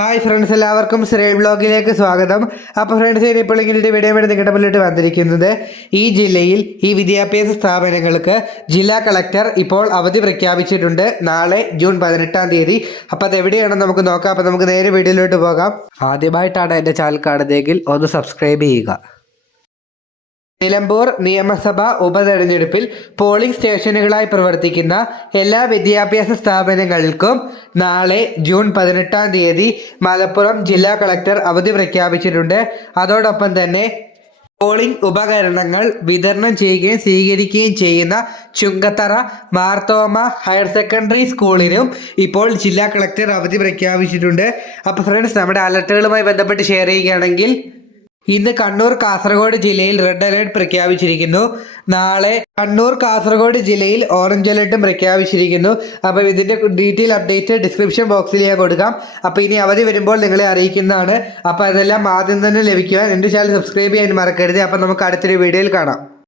Hi friends എല്ലാവർക്കും ശ്രേ ബ്ലോഗിലേക്ക് സ്വാഗതം. അപ്പോൾ ഫ്രണ്ട്സ് ഇപ്പോൾ ഇങ്ങനെ വീഡിയോ വേണ്ടി നിങ്ങളുടെ മുന്നിട്ട് വന്നിരിക്കുന്നത്. ഈ ജില്ലയിൽ ഈ വിദ്യാഭ്യാസ സ്ഥാപനങ്ങൾക്ക് ജില്ലാ കളക്ടർ ഇപ്പോൾ അവധി പ്രഖ്യാപിച്ചിട്ടുണ്ട് നാളെ ജൂൺ പതിനെട്ടാം തീയതി. അപ്പോൾ അത് എവിടെയാണെന്ന് നമുക്ക് നോക്കാം. അപ്പോൾ നമുക്ക് നേരെ വീഡിയോയിലോട്ട് പോകാം. ആദ്യമായിട്ടാണ് എന്റെ ചാനൽ കാണുന്നതെങ്കിൽ ഒന്ന് സബ്സ്ക്രൈബ് ചെയ്യുക. നിലമ്പൂർ നിയമസഭാ ഉപതെരഞ്ഞെടുപ്പിൽ പോളിംഗ് സ്റ്റേഷനുകളായി പ്രവർത്തിക്കുന്ന എല്ലാ വിദ്യാഭ്യാസ സ്ഥാപനങ്ങൾക്കും നാളെ ജൂൺ പതിനെട്ടാം തീയതി മലപ്പുറം ജില്ലാ കളക്ടർ അവധി പ്രഖ്യാപിച്ചിട്ടുണ്ട്. അതോടൊപ്പം തന്നെ പോളിംഗ് ഉപകരണങ്ങൾ വിതരണം ചെയ്യുകയും സ്വീകരിക്കുകയും ചെയ്യുന്ന ചുങ്കത്തറ മാർത്തോമ ഹയർ സെക്കൻഡറി സ്കൂളിനും ഇപ്പോൾ ജില്ലാ കളക്ടർ അവധി പ്രഖ്യാപിച്ചിട്ടുണ്ട്. അപ്പോൾ ഫ്രണ്ട്സ് നമ്മുടെ അലർട്ടുകളുമായി ബന്ധപ്പെട്ട് ഷെയർ ചെയ്യുകയാണെങ്കിൽ ഇന്ന് കണ്ണൂർ കാസർഗോഡ് ജില്ലയിൽ റെഡ് അലേർട്ട് പ്രഖ്യാപിച്ചിരിക്കുന്നു. നാളെ കണ്ണൂർ കാസർഗോഡ് ജില്ലയിൽ ഓറഞ്ച് അലേർട്ടും പ്രഖ്യാപിച്ചിരിക്കുന്നു. അപ്പോൾ ഇതിന്റെ ഡീറ്റെയിൽ അപ്ഡേറ്റ് ഡിസ്ക്രിപ്ഷൻ ബോക്സിൽ ഞാൻ കൊടുക്കാം. അപ്പോൾ ഇനി അവധി വരുമ്പോൾ നിങ്ങളെ അറിയിക്കുന്നതാണ്. അപ്പോൾ അതെല്ലാം ആദ്യം തന്നെ ലഭിക്കുവാൻ എന്റെ ചാനൽ സബ്സ്ക്രൈബ് ചെയ്യാൻ മറക്കരുത്. അപ്പോൾ നമുക്ക് അടുത്തൊരു വീഡിയോയിൽ കാണാം.